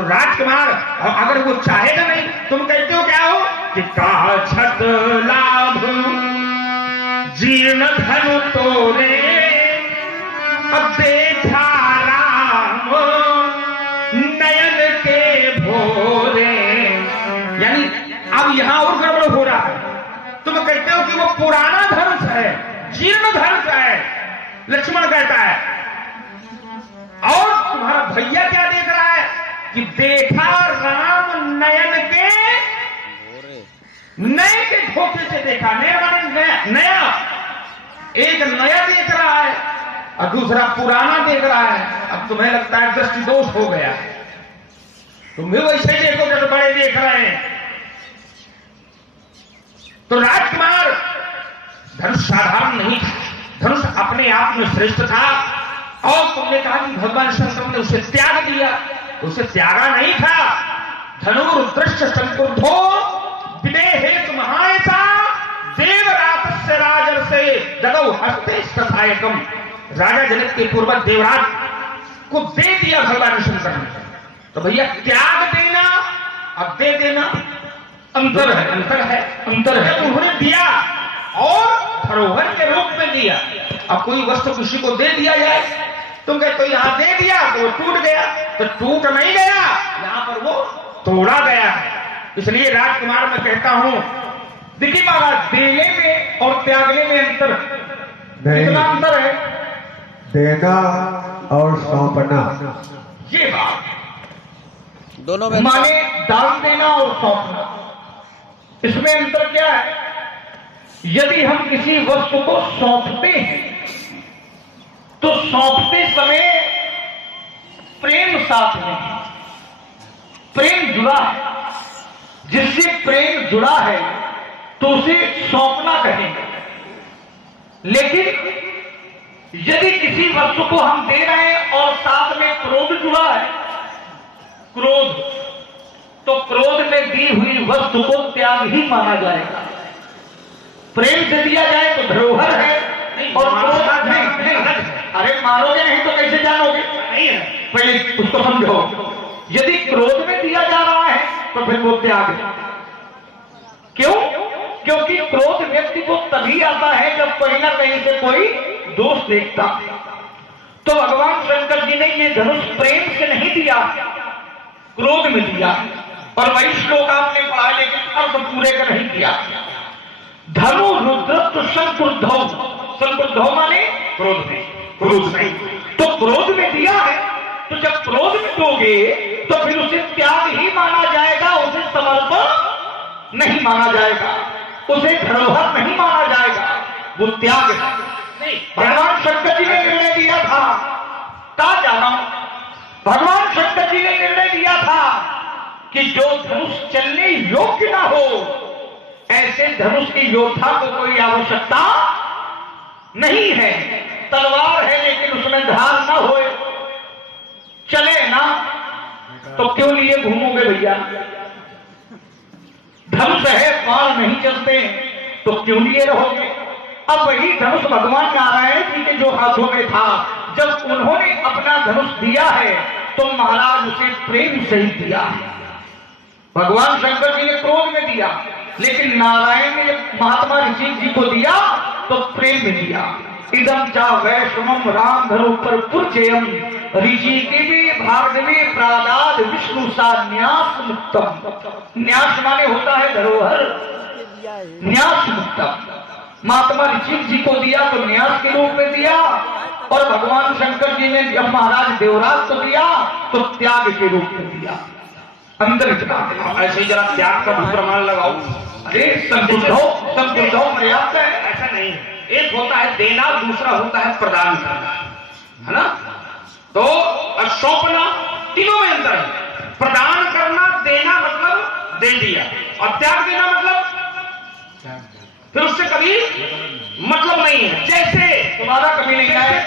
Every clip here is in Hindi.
तो राजकुमार अगर वो चाहेगा नहीं, तुम कहते हो क्या हो कि काछत लाभ जीर्ण धनु तोरे, अब देखा राम नयन के भोरे। यानी अब यहां और गड़बड़ हो रहा है। तुम कहते हो कि वो पुराना धनुष है, जीर्ण धनुष है, लक्ष्मण कहता है, और तुम्हारा भैया क्या देख रहा है कि देखा राम नयन के, नए के धोखे से देखा। नया माने नया, एक नया देख रहा है और दूसरा पुराना देख रहा है। अब तुम्हें लगता है दृष्टि दोष हो गया, तुम भी वैसे देखो जैसे बड़े देख रहे हैं। तो राजकुमार धनुष साधारण नहीं था, धनुष अपने आप में श्रेष्ठ था। और तुमने कहा कि भगवान शंकर ने उसे त्याग दिया, तो उसे त्यागा नहीं था। धनुर्दृष्ट संक्रुद्धो विदेहेतु महायसा देवरातस्य राजर्षे ददौ हस्ते सहायकम। राजा जनक के पूर्वज देवराज को दे दिया भगवान शंकर ने। तो भैया त्याग देना अब दे देना अंतर है, अंतर है, अंतर है। उन्होंने दिया और धरोहर के रूप में दिया। अब कोई वस्तु किसी को दे दिया जाए, तुम कहते तो यहां दे दिया तो वो टूट गया, तो टूट नहीं गया, यहां पर वो तोड़ा गया है। इसलिए राजकुमार मैं कहता हूं, देखिए महाराज, देने में और त्यागने में अंतर, कितना अंतर है? देना और सौंपना, ये बात दोनों में माने दान देना और सौंपना, इसमें अंतर क्या है? यदि हम किसी वस्तु को सौंपते हैं तो सौंपते समय प्रेम साथ में है, प्रेम जुड़ा है। जिससे प्रेम जुड़ा है तो उसे सौंपना कहेंगे। लेकिन यदि किसी वस्तु को हम दे रहे हैं और साथ में क्रोध जुड़ा है, क्रोध, तो क्रोध में दी हुई वस्तु को त्याग ही माना जाएगा। प्रेम से दिया जाए तो धरोहर है और क्रोध नहीं। अरे मानोगे नहीं तो कैसे जानोगे? पहले उसको समझो। यदि क्रोध में दिया जा रहा है तो फिर वो त्याग है। क्यों? क्योंकि क्रोध व्यक्ति को तभी आता है जब कहीं ना कहीं से कोई दोष देखता। तो भगवान शंकर जी ने ये धनुष प्रेम से नहीं दिया, क्रोध में दिया। और वही श्लोक आपने पढ़ा, लेकिन अर्थ पूरे का नहीं किया। धनु रुद्रत्व संक्रुद्धौ, संक्रुद्धौ माने क्रोध में, क्रोध नहीं। तो क्रोध में दिया है, तो जब क्रोध में दोगे तो फिर उसे त्याग ही माना जाएगा, उसे समर्पण नहीं माना जाएगा, उसे धरोहर नहीं माना जाएगा, वो त्याग है। नहीं, भगवान शंकर जी ने निर्णय दिया था, कहा जाना, भगवान शंकर जी ने निर्णय दिया था कि जो धनुष चलने योग्य ना हो, ऐसे धनुष के योद्धा को कोई आवश्यकता नहीं है। तलवार है लेकिन उसमें धार ना हो, चले ना, तो क्यों लिए घूमोगे भैया? धनुष है, बाण नहीं चलते, तो क्यों लिए रहोगे? अब वही धनुष भगवान नारायण जी के जो हाथों में था, जब उन्होंने अपना धनुष दिया है तो महाराज उसे प्रेम से ही दिया। भगवान शंकर जी ने क्रोध में दिया, लेकिन नारायण ने जब महात्मा ऋषि जी को दिया तो प्रेम में दिया। इदम चा वैष्णवम राम धनु पर पूज्यम ऋषि की भी भार्गवी प्रादाद विष्णु सा न्यास मुक्तम। न्यास माने होता है धरोहर, न्यास मुक्तम। महात्मा ऋषि जी को दिया तो न्यास के रूप में दिया, और भगवान शंकर जी ने जब महाराज देवराज को दिया तो त्याग के रूप में दिया। अंदर ऐसे ही जरा त्याग का प्रमाण लगाओ। अरे संकुद्धौ पर्याप्त है, ऐसा नहीं है। एक होता है देना, दूसरा होता है प्रदान करना, है ना? तो सौंपना, तीनों में अंतर है। प्रदान करना, देना मतलब दे दिया, और त्याग देना मतलब फिर उससे कभी मतलब नहीं है। जैसे तुम्हारा कभी नहीं है,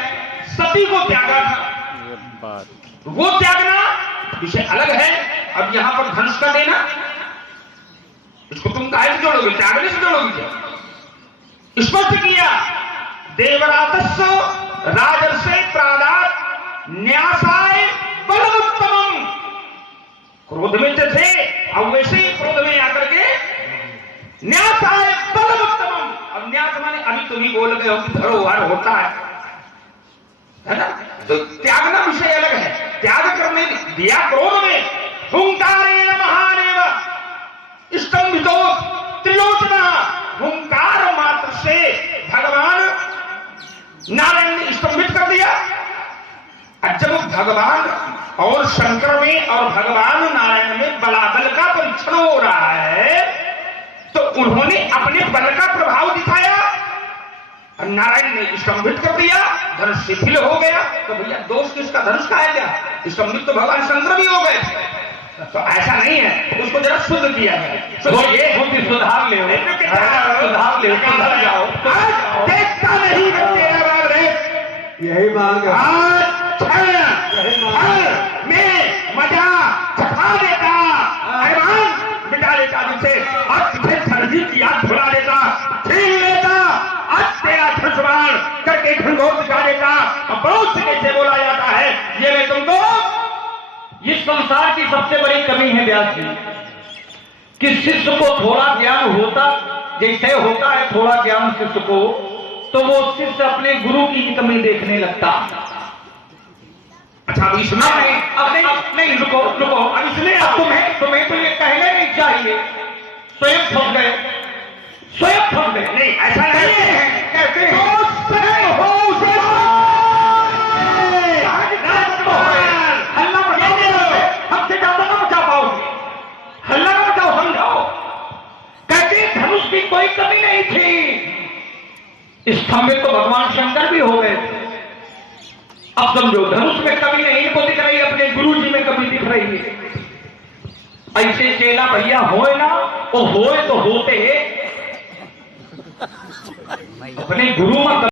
सती को त्यागा था, वो त्यागना विषय अलग है। अब यहां पर धनुष का देना, इसको तुम काहे से जोड़ोगे? त्यागने से जोड़ोगे क्या? स्पष्ट किया, देवरातस्य राजर्षे प्रादात् न्यासाय बलमुत्तमम्। क्रोध में तो थे और वैसे ही क्रोध में आकर के न्यासाय बलवत्तमम। अब न्यास माने अभी तुम ही बोल गए हो कि धरोहर होता है ना? तो त्यागना विषय अलग है। त्याग करने दिया क्रोध में हुंकारेण महानेव स्तंभितो त्रिलोचना। हुंकार मात्र से भगवान नारायण ने स्तंभित कर दिया। और जब भगवान और शंकर में और भगवान नारायण में बलाबल का परीक्षण हो रहा है तो उन्होंने अपने बल का प्रभाव दिखाया और नारायण ने स्तंभित कर दिया। धनुष शिथिल हो गया। तो भैया दोष किसका? धनुष का है क्या? स्तंभित तो भगवान शंकर भी हो गए। तो ऐसा नहीं है, उसको जरा शुद्ध किया है। सुधार ले सुधार जाओ। देखता नहीं रे, यही मांग है। मैं मजा चखा देता, हैवान मिटा देता, जिसे आज तुझे सर्दी की याद भुला देता, छीन लेता, आज तेरा धनुष्बाण करके घनघोर दिखा देता। अब बहुत से कैसे बोला जाता है ये मैं तुमको। इस संसार की सबसे बड़ी कमी है व्यास जी कि शिष्य को थोड़ा ज्ञान होता, जैसे होता है थोड़ा ज्ञान शिष्य को, तो वो शिष्य अपने गुरु की कमी देखने लगता। अच्छा अब इसमें नहीं रुको अब इसमें तुम्हें तो ये कहना नहीं चाहिए। स्वयं फंस गए, स्वयं फंस गए। नहीं ऐसा नहीं है, कहते हैं हमसे ज्यादा ना बचा पाओगे, हल्ला ना बचाओ, समझाओ। कहते धनुष की कोई कमी नहीं थी। स्तंभित तो भगवान शंकर भी हो गए थे। अब समझो धनुष में कमी नहीं इनको दिख रही, अपने गुरु जी में कमी दिख रही है। ऐसे चेला भैया होए ना, वो होए तो होते अपने गुरु में